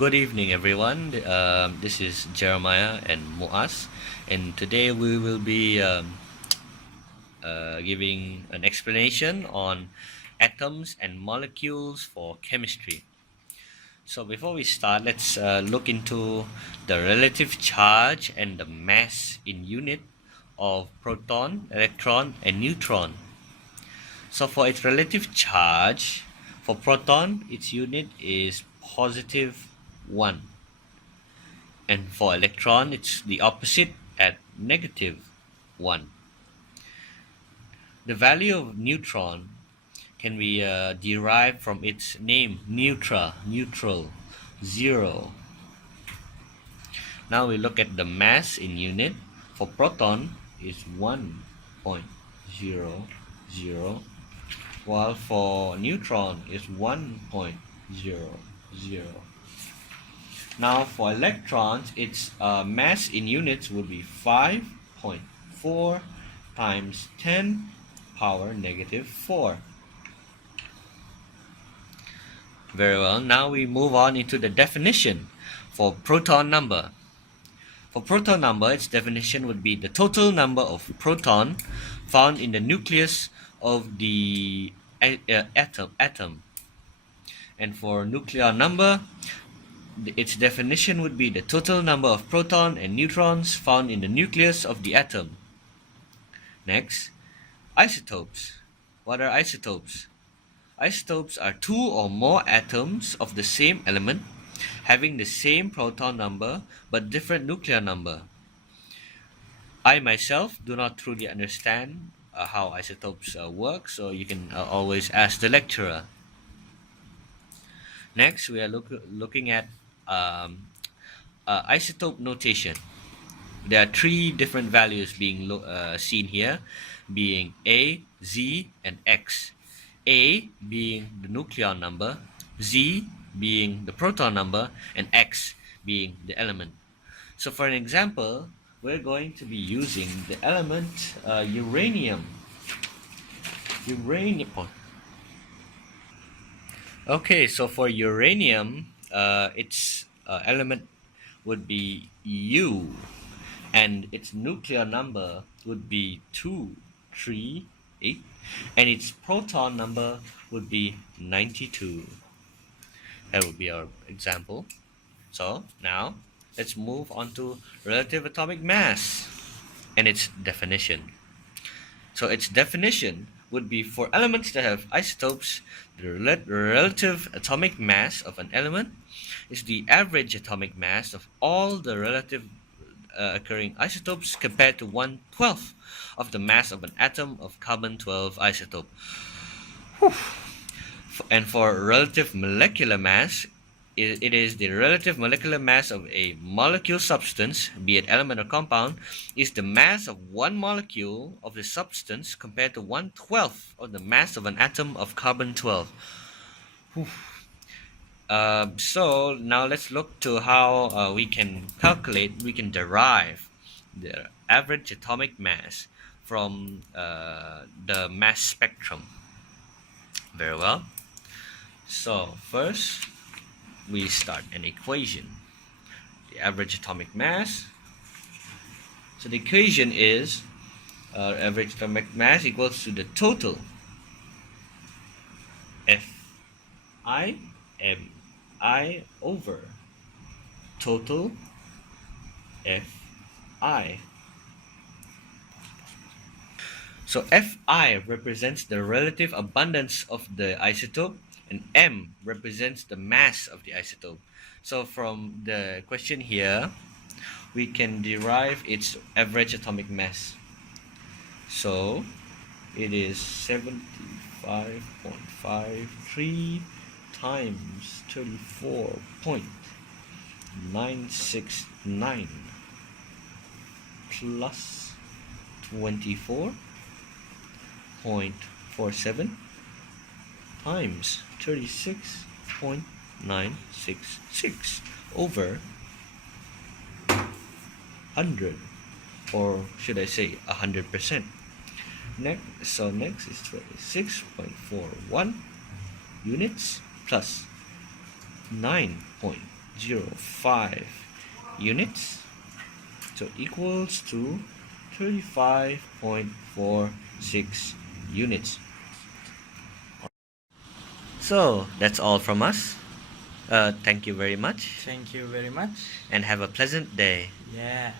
Good evening, everyone. This is Jeremiah and Muaz, and today we will be giving an explanation on atoms and molecules for chemistry. So, before we start, let's look into the relative charge and the mass in unit of proton, electron, and neutron. So, for its relative charge, for proton, its unit is positive 1. And for electron, it's the opposite at negative 1. The value of neutron can be derived from its name, neutral, 0. Now we look at the mass in unit. For proton, is 1.00, while for neutron is 1.00. Now for electrons, its mass in units would be 5.4 times 10 power negative 4. Very well, now we move on into the definition for proton number. For proton number, its definition would be the total number of proton found in the nucleus of the atom. And for nuclear number, its definition would be the total number of proton and neutrons found in the nucleus of the atom. Next, isotopes. What are isotopes? Isotopes are two or more atoms of the same element having the same proton number but different nuclear number. I myself do not truly understand how isotopes work, so you can always ask the lecturer. Next, we are looking at isotope notation. There are three different values being seen here, being A, Z, and X. A being the nucleon number, Z being the proton number, and X being the element. So for an example, we're going to be using the element uranium. Okay, so for uranium, its element would be U, and its nuclear number would be 238, and its proton number would be 92. That would be our example. So now let's move on to relative atomic mass and its definition. So its definition would be for elements that have isotopes, the relative atomic mass of an element is the average atomic mass of all the relative occurring isotopes compared to 1/12 of the mass of an atom of carbon-12 isotope. And for relative molecular mass, it is the relative molecular mass of a molecule substance, be it element or compound, is the mass of one molecule of the substance compared to 1/12 of the mass of an atom of carbon-12. So now let's look to how we can derive the average atomic mass from the mass spectrum. Very well. So first, we start an equation. The average atomic mass. So the equation is average atomic mass equals to the total Fi over total Fi. So Fi represents the relative abundance of the isotope, and M represents the mass of the isotope. So from the question here, we can derive its average atomic mass. So it is 75.53 times 34.969 plus 24.47 times 36.966 over 100, or should I say 100%. Next is 26.41 units plus 9.9 0.05 units, so equals to 35.46 units. So that's all from us. Thank you very much Thank you very much. and have a pleasant day. Yeah.